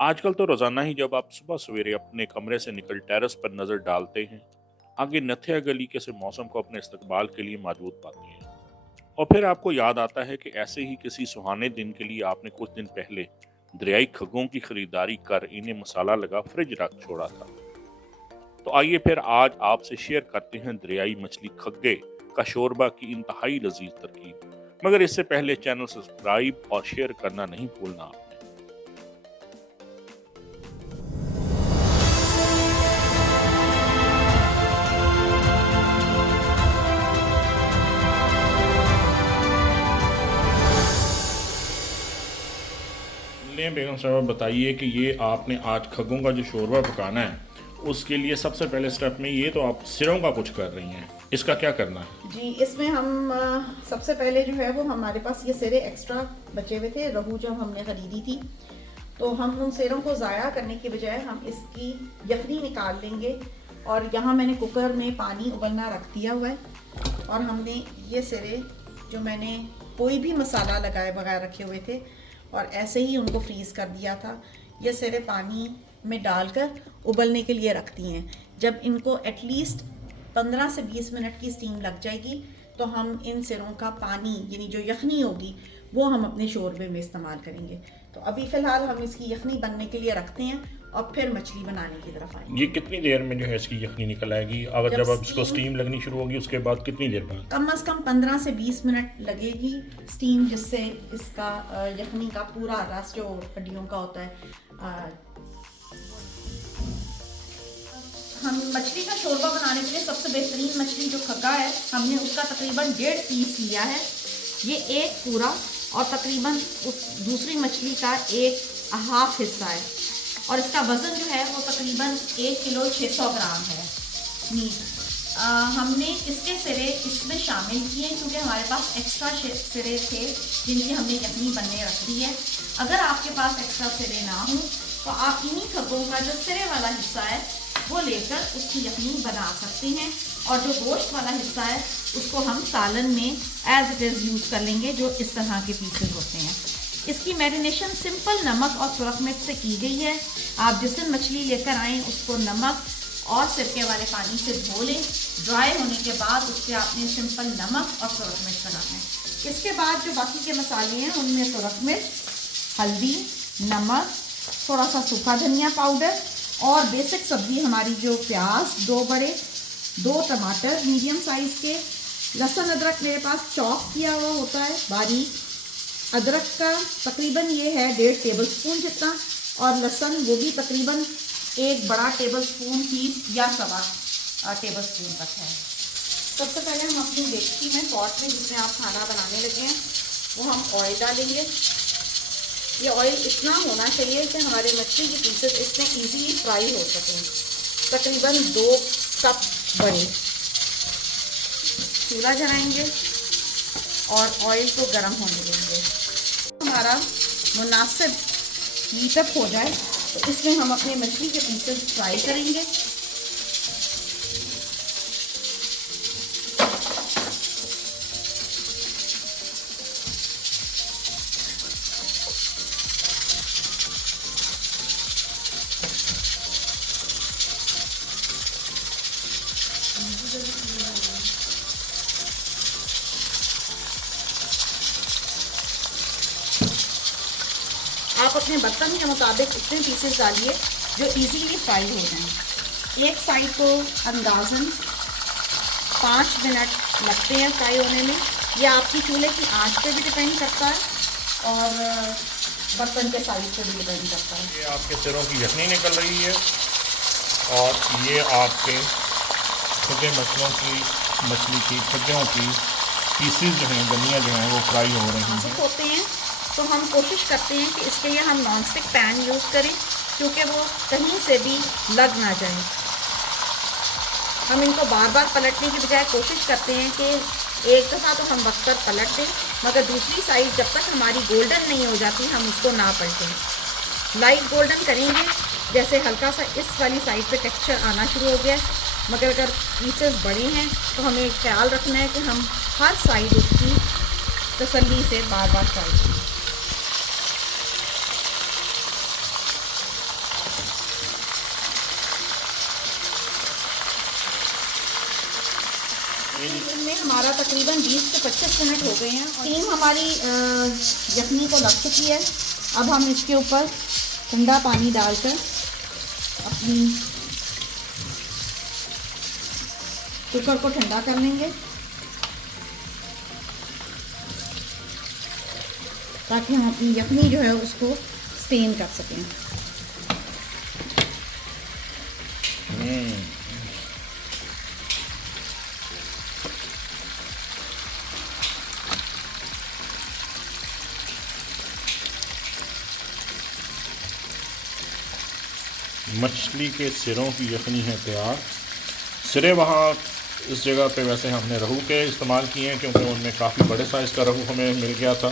आजकल तो रोजाना ही जब आप सुबह सवेरे अपने कमरे से निकल टेरेस पर नजर डालते हैं, आगे नथिया गली के से मौसम को अपने इस्तकबाल के लिए मौजूद पाते हैं। और फिर आपको याद आता है कि ऐसे ही किसी सुहाने दिन के लिए आपने कुछ दिन पहले दरियाई खग्गों की खरीदारी कर इन्हें मसाला लगा फ्रिज रख छोड़ा था। तो आइए फिर आज आपसे शेयर करते हैं दरियाई मछली खग्गे का शोरबा की इंतहाई लजीज तरकीब। मगर इससे पहले चैनल सब्सक्राइब और शेयर करना नहीं भूलना आपने। ले बेगम साहब बताइए कि ये आपने आज खग्गों का जो शोरबा पकाना है उसके लिए सबसे पहले स्टेप में ये तो आप सिरों का कुछ कर रही हैं, इसका क्या करना है? जी, इसमें हम सबसे पहले जो है वो हमारे पास ये सिरे एक्स्ट्रा बचे हुए थे रहू जब हमने ख़रीदी थी, तो हम उन सिरों को ज़ाया करने की बजाय हम इसकी यखनी निकाल लेंगे। और यहाँ मैंने कुकर में पानी उबलना रख दिया हुआ है और हमने ये सिरे जो मैंने कोई भी मसाला लगाए बगैर रखे हुए थे और ऐसे ही उनको फ्रीज़ कर दिया था, ये सिरे पानी में डालकर उबलने के लिए रखती हैं। जब इनको एटलीस्ट 15 से 20 मिनट की स्टीम लग जाएगी तो हम इन सिरों का पानी यानी जो यखनी होगी वो हम अपने शोरबे में इस्तेमाल करेंगे। तो अभी फ़िलहाल हम इसकी यखनी बनने के लिए रखते हैं और फिर मछली बनाने की तरफ आएंगे। ये कितनी देर में जो है इसकी यखनी निकल आएगी? अगर जब अब इसको स्टीम लगनी शुरू होगी उसके बाद कितनी देर बाद? कम से कम 15 से 20 मिनट लगेगी स्टीम, जिससे इसका यखनी का पूरा रस जो हड्डियों का होता है। हम मछली का शोरबा बनाने के लिए सबसे बेहतरीन मछली जो खग्गा है, हमने उसका तकरीबन 1.5 पीस लिया है। ये एक पूरा और तकरीबन उस दूसरी मछली का एक हाफ हिस्सा है और इसका वज़न जो है वो तकरीबन 1 किलो 600 ग्राम है मीट। हमने इसके सिरे इसमें शामिल किए क्योंकि हमारे पास एक्स्ट्रा सिरे थे जिनकी हमने यखनी बनने रख दी है। अगर आपके पास एक्स्ट्रा सिरे ना हो तो आप इन्हीं खग्गों का जो सिरे वाला हिस्सा है वो लेकर उसकी यखनी बना सकते हैं और जो गोश्त वाला हिस्सा है उसको हम सालन में एज इट इज़ यूज़ कर लेंगे, जो इस तरह के पीसेस होते हैं। इसकी मैरिनेशन सिंपल नमक और सुरख मिर्च से की गई है। आप जिस दिन मछली लेकर आएँ उसको नमक और सिरके वाले पानी से धो लें। ड्राई होने के बाद उस पर आपने सिंपल नमक और सुरख मिर्च लगाना है। इसके बाद जो बाकी के मसाले हैं उनमें सुरख मिर्च, हल्दी, नमक, थोड़ा सा सूखा धनिया पाउडर और बेसिक सब्ज़ी हमारी जो प्याज 2 बड़े, 2 टमाटर मीडियम साइज़ के, लहसुन अदरक मेरे पास चॉप किया हुआ होता है बारीक। अदरक का तकरीबन ये है 1.5 टेबलस्पून जितना और लहसुन वो भी तकरीबन 1 बड़ा टेबलस्पून ही या 1.25 टेबलस्पून तक है। सबसे पहले हम अपनी डेगची में पॉट में जिसमें आप खाना बनाने लगे हैं वो हम ऑयल डालेंगे। ये ऑयल इतना होना चाहिए कि हमारे मछली के पीसेस इसमें इजीली फ्राई हो सकें। तकरीबन 2 कप बड़े। चूल्हा जलाएंगे और ऑयल को गर्म होने देंगे। हमारा मुनासिब हीटअप हो जाए तो इसमें हम अपने मछली के पीसेस फ्राई करेंगे। आप अपने बर्तन के मुताबिक इतने पीसेस डालिए जो इजीली फ्राई हो जाएं। एक साइड को अंदाज़न 5 मिनट लगते हैं फ्राई होने में। यह आपकी चूल्हे की आंच पे भी डिपेंड करता है और बर्तन के साइज पे भी डिपेंड करता है। ये आपके सिरों की यखनी निकल रही है और ये आपके छोटे मछली की खग्गों की पीसीज जो हैं, गनियाँ जो हैं वो फ्राई हो रही हैं। होते हैं तो हम कोशिश करते हैं कि इसके लिए हम नॉन स्टिक पैन यूज़ करें क्योंकि वो कहीं से भी लग ना जाए। हम इनको बार बार पलटने की बजाय कोशिश करते हैं कि एक दफ़ा तो हम वक्त पर पलट दें, मगर दूसरी साइड जब तक हमारी गोल्डन नहीं हो जाती हम उसको ना पलटें। लाइट गोल्डन करेंगे, जैसे हल्का सा इस वाली साइड पे टेक्सचर आना शुरू हो गया, मगर अगर पीसेस बड़े हैं तो हमें ख्याल रखना है कि हम हर साइड उसकी तसल्ली से बार बार फ्राई करें। में हमारा तकरीबन 20 से 25 मिनट हो गए हैं। स्टीम हमारी यखनी को लग चुकी है। अब हम इसके ऊपर ठंडा पानी डालकर अपनी कुकर को ठंडा कर लेंगे ताकि हम अपनी यखनी जो है उसको स्टेन कर सकें। मछली के सिरों की यखनी है तैयार। सिरे वहाँ इस जगह पे वैसे हमने रहू के इस्तेमाल किए हैं क्योंकि उनमें काफ़ी बड़े साइज़ का रहू हमें मिल गया था,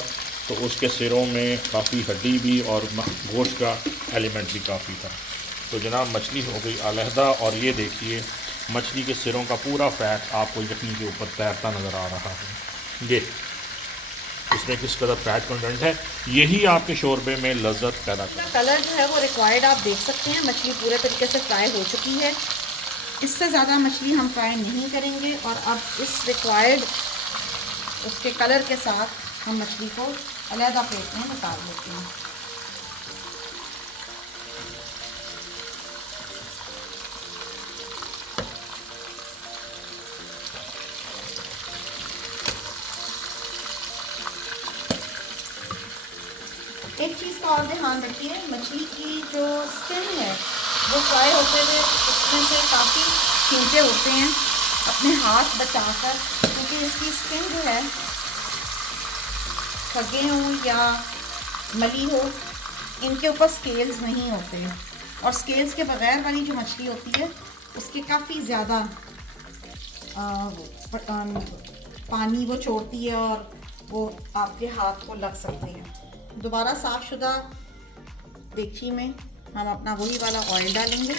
तो उसके सिरों में काफ़ी हड्डी भी और गोश्त का एलिमेंट भी काफ़ी था। तो जनाब मछली हो गई अलहदा, और ये देखिए मछली के सिरों का पूरा फैट आपको यखनी के ऊपर तैरता नज़र आ रहा है। ये इसमें किस कदर फैट कंटेंट है, यही आपके शोरबे में लज्जत पैदा करता है। कलर जो है वो रिक्वायर्ड आप देख सकते हैं। मछली पूरे तरीके से फ्राई हो चुकी है। इससे ज़्यादा मछली हम फ्राई नहीं करेंगे। और अब इस रिक्वायर्ड उसके कलर के साथ हम मछली को अलग प्लेट में निकाल लेते हैं। एक चीज़ का और ध्यान रखिए, मछली की जो स्किन है वो फ्राई होते हुए उसमें से काफ़ी खींचे होते हैं। अपने हाथ बचाकर, क्योंकि इसकी स्किन जो है खगे हों या मली हो, इनके ऊपर स्केल्स नहीं होते। और स्केल्स के बगैर वाली जो मछली होती है उसके काफ़ी ज़्यादा पानी वो छोड़ती है और वो आपके हाथ को लग सकती है। दोबारा साफ़शुदा देगची में हम अपना वही वाला ऑयल डालेंगे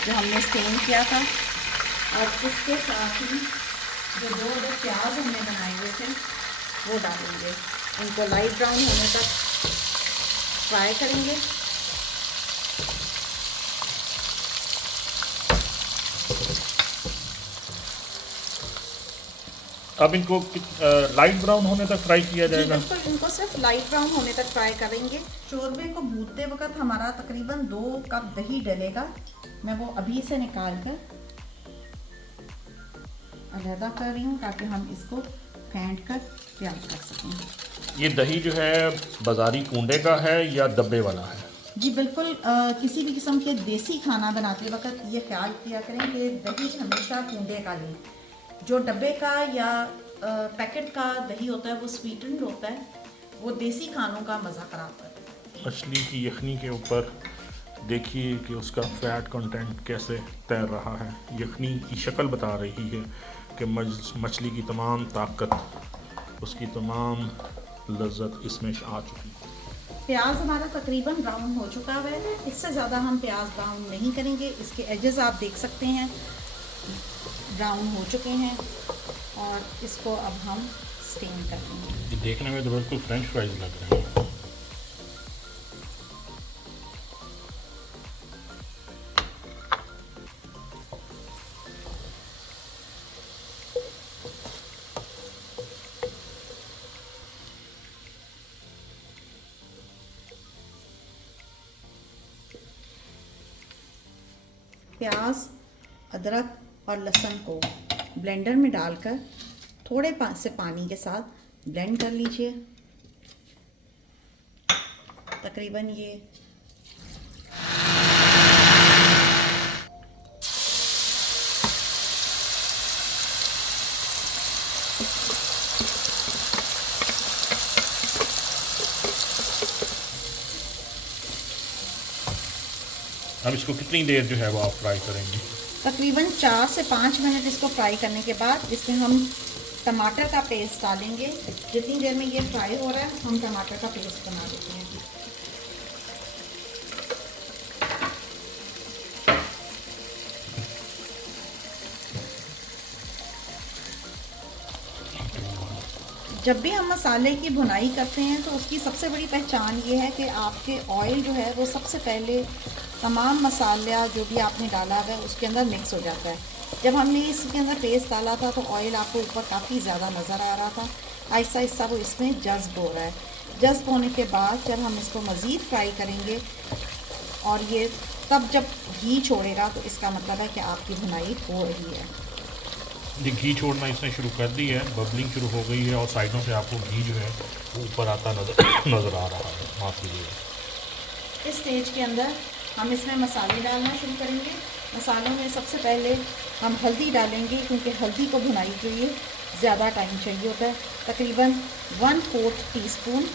जो हमने स्टेन किया था, और उसके साथ ही जो दो प्याज हमने बनाए हुए थे वो डालेंगे। उनको लाइट ब्राउन होने तक फ्राई करेंगे। अब इनको लाइट ब्राउन होने तक फ्राई किया जाएगा। बिल्कुल, इनको सिर्फ लाइट ब्राउन होने तक फ्राई करेंगे। शोरबे को भूनते वक्त हमारा तकरीबन 2 कप दही डलेगा। मैं वो अभी से निकाल कर अलहदा कर रही हूँ ताकि हम इसको फेंट कर तैयार कर सकें। ये दही जो है बाज़ारी कूंडे का है या डब्बे वाला है? जी बिल्कुल, किसी भी किस्म के देसी खाना बनाते वक्त ये ख्याल किया करें कि दही हमेशा कूंडे का लें। जो डब्बे का या पैकेट का दही होता है वो स्वीटेंड होता है, वो देसी खानों का मज़ा ख़राब करता है। मछली की यखनी के ऊपर देखिए कि उसका फ़ैट कंटेंट कैसे तैर रहा है। यखनी की शक्ल बता रही है कि मछली की तमाम ताकत, उसकी तमाम लज्जत इसमें आ चुकी है। प्याज हमारा तकरीबन ब्राउन हो चुका है। इससे ज़्यादा हम प्याज ब्राउन नहीं करेंगे। इसके एजेस आप देख सकते हैं ब्राउन हो चुके हैं, और इसको अब हम स्टीम कर देंगे। ये देखने में तो बिल्कुल फ्रेंच फ्राइज लग रहे हैं। प्याज, अदरक और लहसुन को ब्लेंडर में डालकर थोड़े से पानी के साथ ब्लेंड कर लीजिए। तकरीबन ये अब इसको कितनी देर जो है वो आप फ्राई करेंगे? तकरीबन 4 से 5 मिनट इसको फ्राई करने के बाद इसमें हम टमाटर का पेस्ट डालेंगे। जितनी देर में ये फ्राई हो रहा है हम टमाटर का पेस्ट बना देते हैं। जब भी हम मसाले की भुनाई करते हैं तो उसकी सबसे बड़ी पहचान ये है कि आपके ऑयल जो है वो सबसे पहले तमाम मसाला जो भी आपने डाला है उसके अंदर मिक्स हो जाता है। जब हमने इसके अंदर पेस्ट डाला था तो ऑयल आपको ऊपर काफ़ी ज़्यादा नज़र आ रहा था। आहिस्ता आहिस्ता वो इसमें जज्ब हो रहा है। जज्ब होने के बाद जब हम इसको मज़ीद फ्राई करेंगे और ये तब जब घी छोड़ेगा तो इसका मतलब है कि आपकी भुनाई हो रही है। ये घी छोड़ना इसने शुरू कर दी है, बबलिंग शुरू हो गई है और साइडों से आपको घी जो है वो ऊपर आता नज़र आ रहा है। माफ़ कीजिए। इस स्टेज के अंदर हम इसमें मसाले डालना शुरू करेंगे। मसालों में सबसे पहले हम हल्दी डालेंगे, क्योंकि हल्दी को भुनाई के लिए ज़्यादा टाइम चाहिए होता है। तकरीबन 1/4 टीस्पून।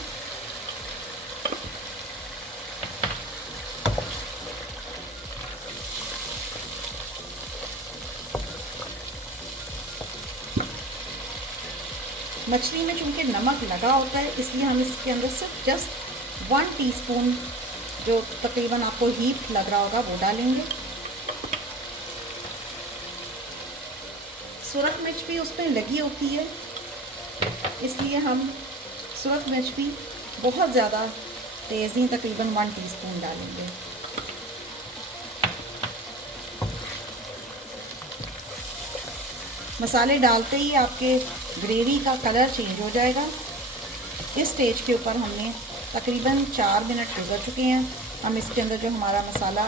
मछली में चूँकि नमक लगा होता है इसलिए हम इसके अंदर सिर्फ जस्ट 1 टीस्पून जो तकरीबन आपको हीट लग रहा होगा वो डालेंगे। सुरख मिर्च भी उसमें लगी होती है, इसलिए हम सुरख मिर्च भी बहुत ज़्यादा तेज़ नहीं, तकरीबन 1 टीस्पून डालेंगे। मसाले डालते ही आपके ग्रेवी का कलर चेंज हो जाएगा। इस स्टेज के ऊपर हमने तकरीबन 4 मिनट गुजर चुके हैं। हम इसके अंदर जो हमारा मसाला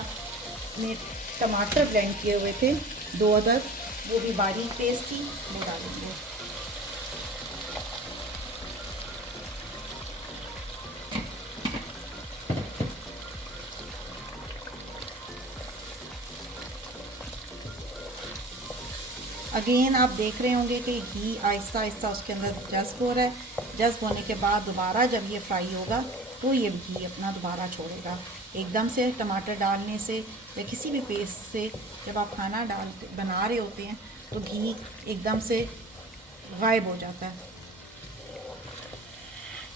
में टमाटर ब्लेंड किए हुए थे 2 अदद, वो भी बारीक पेस्ट थी, वो डालेंगे। अगेन आप देख रहे होंगे कि घी आहिस्ता आहिस्ता उसके अंदर जज्ब हो रहा है। जज्ब होने के बाद दोबारा जब ये फ्राई होगा तो ये घी अपना दोबारा छोड़ेगा। एकदम से टमाटर डालने से या किसी भी पेस्ट से जब आप खाना बना रहे होते हैं तो घी एकदम से गायब हो जाता है।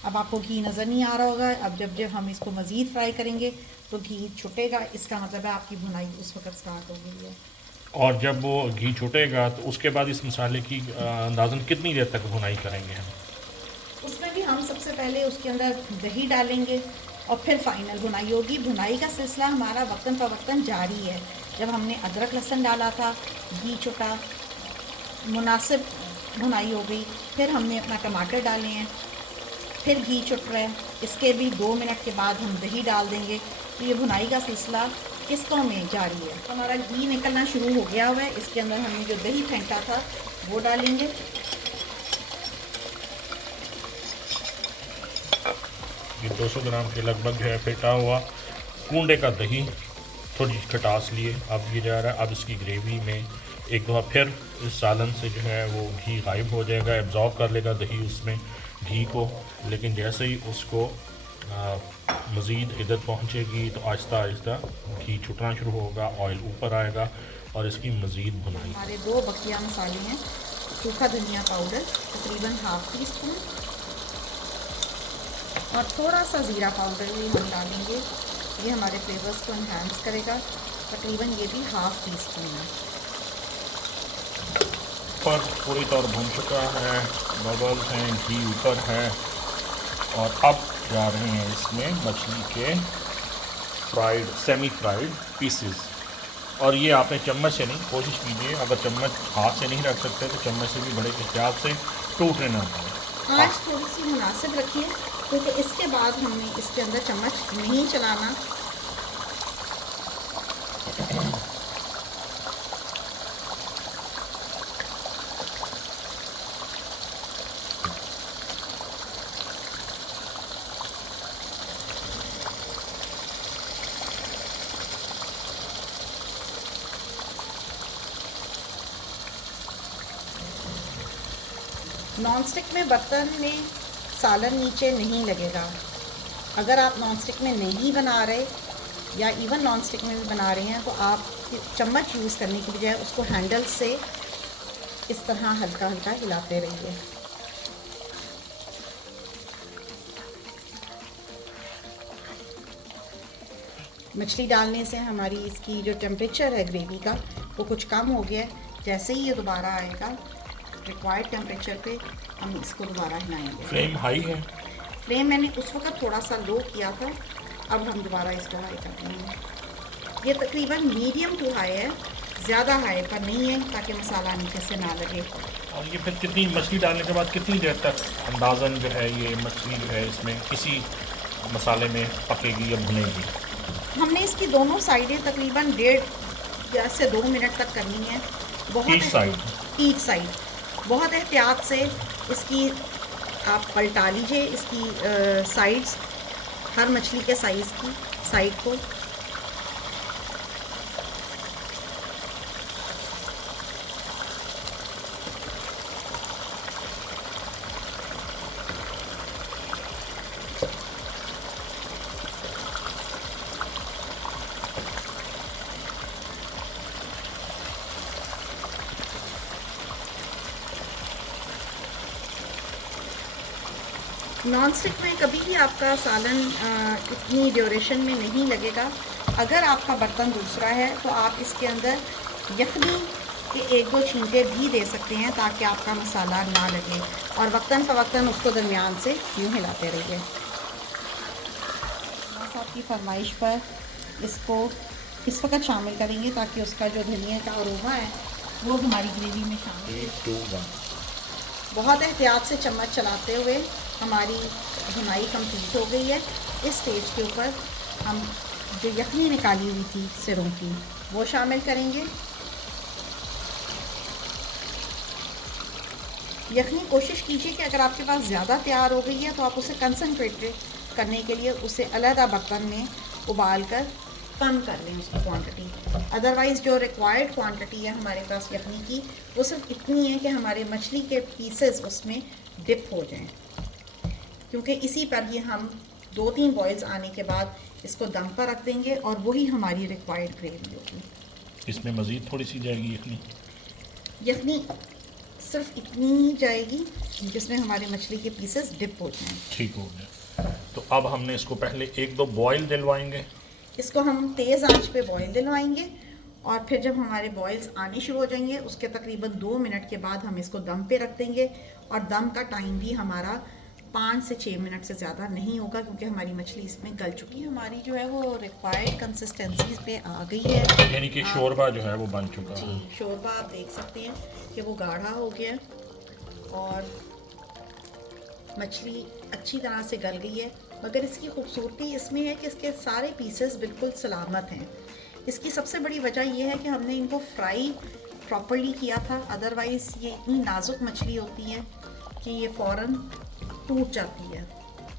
अब आपको घी नज़र नहीं आ रहा होगा। अब जब जब हम इसको मज़ीद फ्राई करेंगे तो घी छुटेगा, इसका मतलब है आपकी भुनाई उस वक्त स्टार्ट हो गई है। और जब वो घी छूटेगा तो उसके बाद इस मसाले की अंदाज़न कितनी देर तक भुनाई करेंगे हम? उसमें भी हम सबसे पहले उसके अंदर दही डालेंगे और फिर फाइनल भुनाई होगी। भुनाई का सिलसिला हमारा वक्तन फ़वक्तन जारी है। जब हमने अदरक लहसुन डाला था, घी छुटा, मुनासिब भुनाई हो गई। फिर हमने अपना टमाटर डाले हैं, फिर घी छुट रहा है, इसके भी 2 मिनट के बाद हम दही डाल देंगे। तो ये भुनाई का सिलसिला किस्तों में जारी है। तो हमारा घी निकलना शुरू हो गया हुआ है। इसके अंदर हमने जो दही फेंटा था वो डालेंगे। ये 200 ग्राम के लगभग जो है फेंटा हुआ कूंडे का दही, थोड़ी खटास लिए अब ये जा रहा है। अब इसकी ग्रेवी में एक दफ़ा फिर इस सालन से जो है वो घी गायब हो जाएगा, एब्जॉर्ब कर लेगा दही उसमें घी को। लेकिन जैसे ही उसको मज़ीद इधर पहुँचेगी तो आहिस्ता आहिस्ता घी छुटना शुरू होगा, ऑयल ऊपर आएगा और इसकी मज़ीद भुनाई। हमारे 2 बकिया मसाले हैं। सूखा धनिया पाउडर तकरीबन 1/2 टीस्पून और थोड़ा सा ज़ीरा पाउडर भी हम डालेंगे, ये हमारे फ्लेवर्स को इन्हांस करेगा। तकरीबन ये भी 1/2 टीस्पून है। ऊपर पूरी तौर भून चुका है, बबल्स हैं, घी ऊपर है और अब जा रहे हैं इसमें मछली के फ्राइड सेमी फ्राइड पीसेस। और ये आपने चम्मच से नहीं, कोशिश कीजिए अगर चम्मच हाथ से नहीं रख सकते तो चम्मच से भी बड़े एहतियात से टूटने ना पाए। आँच थोड़ी सी मुनासिब रखिए, क्योंकि इसके बाद हमने इसके अंदर चम्मच नहीं चलाना। नॉनस्टिक में बर्तन में सालन नीचे नहीं लगेगा। अगर आप नॉनस्टिक में नहीं बना रहे या इवन नॉनस्टिक में भी बना रहे हैं तो आप चम्मच यूज़ करने की बजाय उसको हैंडल से इस तरह हल्का हल्का हिलाते रहिए। मछली डालने से हमारी इसकी जो टेम्परेचर है ग्रेवी का वो कुछ कम हो गया है। जैसे ही ये दोबारा आएगा रिक्वायर्ड टेम्परेचर पे हम इसको दोबारा हिलाएंगे। फ्लेम हाई है? फ्लेम मैंने उस वक्त थोड़ा सा लो किया था, अब हम दोबारा इसको हाई कर देंगे। ये तकरीबन मीडियम टू हाई है, ज़्यादा हाई पर नहीं है, ताकि मसाला नीचे से ना लगे। और ये फिर कितनी मछली डालने के बाद कितनी देर तक अंदाज़न जो है ये मछली जो है इसमें किसी मसाले में पकेगी या भुनेगी? हमने इसकी दोनों साइडें तकरीबन 1.5 से 2 मिनट तक करनी है। Each side? Each side. बहुत एहतियात से इसकी आप पलटा लीजिए, इसकी साइड्स, हर मछली के साइज़ की साइड को। नॉन स्टिक में कभी भी आपका सालन इतनी ड्यूरेशन में नहीं लगेगा। अगर आपका बर्तन दूसरा है तो आप इसके अंदर यखनी के 1-2 छींटे भी दे सकते हैं, ताकि आपका मसाला ना लगे, और वक्तन फ़वक्तन उसको दरमियान से यूँ हिलाते रहिए। बस आपकी फरमाइश पर इसको इस वक्त शामिल करेंगे, ताकि उसका जो धनिया का अरोमा है वो हमारी ग्रेवी में शामिल है। 3, 2, 1। बहुत एहतियात से चम्मच चलाते हुए हमारी भुनाई कंप्लीट हो गई है। इस स्टेज के ऊपर हम जो यखनी निकाली हुई थी सिरों की वो शामिल करेंगे। यखनी कोशिश कीजिए कि अगर आपके पास ज़्यादा तैयार हो गई है तो आप उसे कंसनट्रेट करने के लिए उसे अलहदा बर्तन में उबाल कर कम कर लें उसकी क्वांटिटी। अदरवाइज़ जो रिक्वायर्ड क्वांटिटी है हमारे पास यखनी की, वो सिर्फ इतनी है कि हमारे मछली के पीसेस उसमें डिप हो जाएं, क्योंकि इसी पर ही हम 2-3 बॉयल्स आने के बाद इसको दम पर रख देंगे और वही हमारी रिक्वायर्ड ग्रेवी होगी। इसमें मज़ीद थोड़ी सी जाएगी यखनी? यखनी सिर्फ इतनी ही जाएगी जिसमें हमारे मछली के पीसेस डिप हो जाएं। ठीक हो गया। तो अब हमने इसको पहले 1-2 बॉयल दिलवाएंगे। इसको हम तेज़ आंच पे बॉयल दिलवाएंगे, और फिर जब हमारे बॉयल्स आने शुरू हो जाएंगे उसके तकरीबन 2 मिनट के बाद हम इसको दम पे रख देंगे। और दम का टाइम भी हमारा 5 से 6 मिनट से ज़्यादा नहीं होगा, क्योंकि हमारी मछली इसमें गल चुकी है। हमारी जो है वो रिक्वायर्ड कंसिस्टेंसी पे आ गई है, यानी कि शोरबा जो है वो बन चुका है। जी। शोरबा आप देख सकते हैं कि वो गाढ़ा हो गया और मछली अच्छी तरह से गल गई है। मगर इसकी खूबसूरती इसमें है कि इसके सारे पीसेस बिल्कुल सलामत हैं। इसकी सबसे बड़ी वजह यह है कि हमने इनको फ्राई प्रॉपर्ली किया था, अदरवाइज़ ये इतनी नाजुक मछली होती है कि ये फ़ौरन टूट जाती है।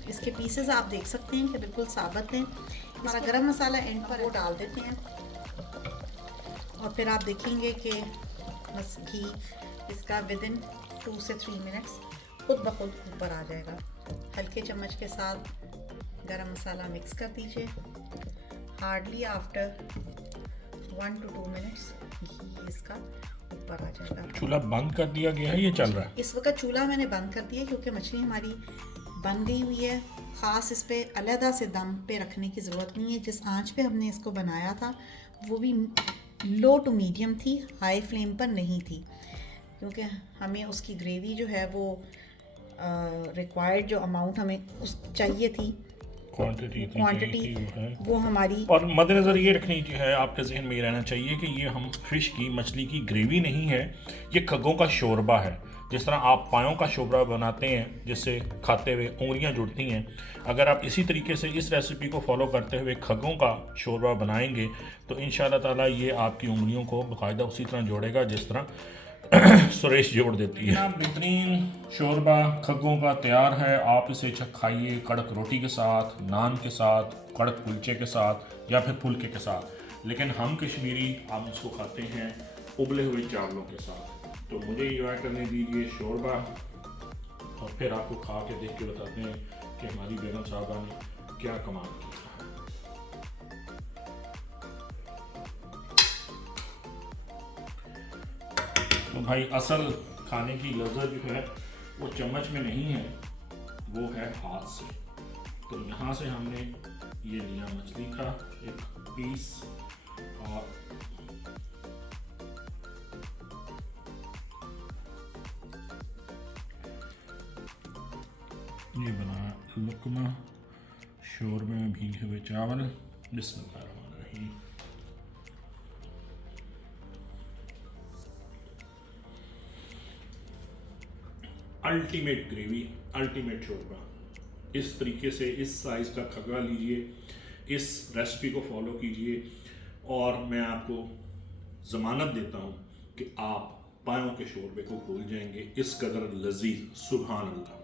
इसके पीसेस आप देख सकते हैं कि बिल्कुल साबित हैं। हमारा गरम मसाला एंड पर वो डाल देते हैं, और फिर आप देखेंगे कि बस घी इसका विदिन 2 से 3 मिनट्स खुद ब खुद ऊपर आ जाएगा। हल्के चम्मच के साथ गरम मसाला मिक्स कर दीजिए। हार्डली आफ्टर 1 to 2 मिनट्स घी इसका ऊपर आ जाएगा। चूल्हा बंद कर दिया गया है, ये चल रहा है? इस वक्त चूल्हा मैंने बंद कर दिया क्योंकि मछली हमारी बन गई हुई है। ख़ास इस पे अलहदा से दम पे रखने की ज़रूरत नहीं है। जिस आंच पे हमने इसको बनाया था वो भी लो टू मीडियम थी, हाई फ्लेम पर नहीं थी, क्योंकि हमें उसकी ग्रेवी जो है वो रिक्वायर्ड जो अमाउंट हमें उस चाहिए थी, क्वांटिटी वो हमारी। और मद्देनज़र ये रखनी है, आपके जहन में ये रहना चाहिए कि ये हम फिश की मछली की ग्रेवी नहीं है, ये खग्गों का शोरबा है। जिस तरह आप पायों का शोरबा बनाते हैं जिससे खाते हुए उंगलियां जुड़ती हैं, अगर आप इसी तरीके से इस रेसिपी को फॉलो करते हुए खग्गों का शोरबा बनाएंगे तो इंशाअल्लाह ताला ये आपकी उंगलियों को बाकायदा उसी तरह जोड़ेगा जिस तरह सुरेश जोड़ देती है। बेहतरीन शोरबा खग्गों का तैयार है। आप इसे खाइए कड़क रोटी के साथ, नान के साथ, कड़क कुलचे के साथ या फिर फुलके के साथ। लेकिन हम कश्मीरी हम इसको खाते हैं उबले हुए चावलों के साथ। तो मुझे एंजॉय करने दीजिए शोरबा, और फिर आपको खा के देख के बताते हैं कि हमारी बेगम साहबा ने क्या कमाल किया। तो भाई असल खाने की लज़्ज़त जो है वो चम्मच में नहीं है, वो है हाथ से। तो यहाँ से हमने ये लिया मछली का एक पीस, और ये बना लुकमा शोरबे में भीगे हुए चावल। बिस्मिल्लाहिर्रहमानिर्रहीम। अल्टीमेट ग्रेवी, अल्टीमेट शोरबा। इस तरीके से इस साइज़ का खगा लीजिए, इस रेसिपी को फॉलो कीजिए और मैं आपको ज़मानत देता हूँ कि आप पायों के शोरबे को भूल जाएंगे, इस कदर लजीज। सुभान अल्लाह।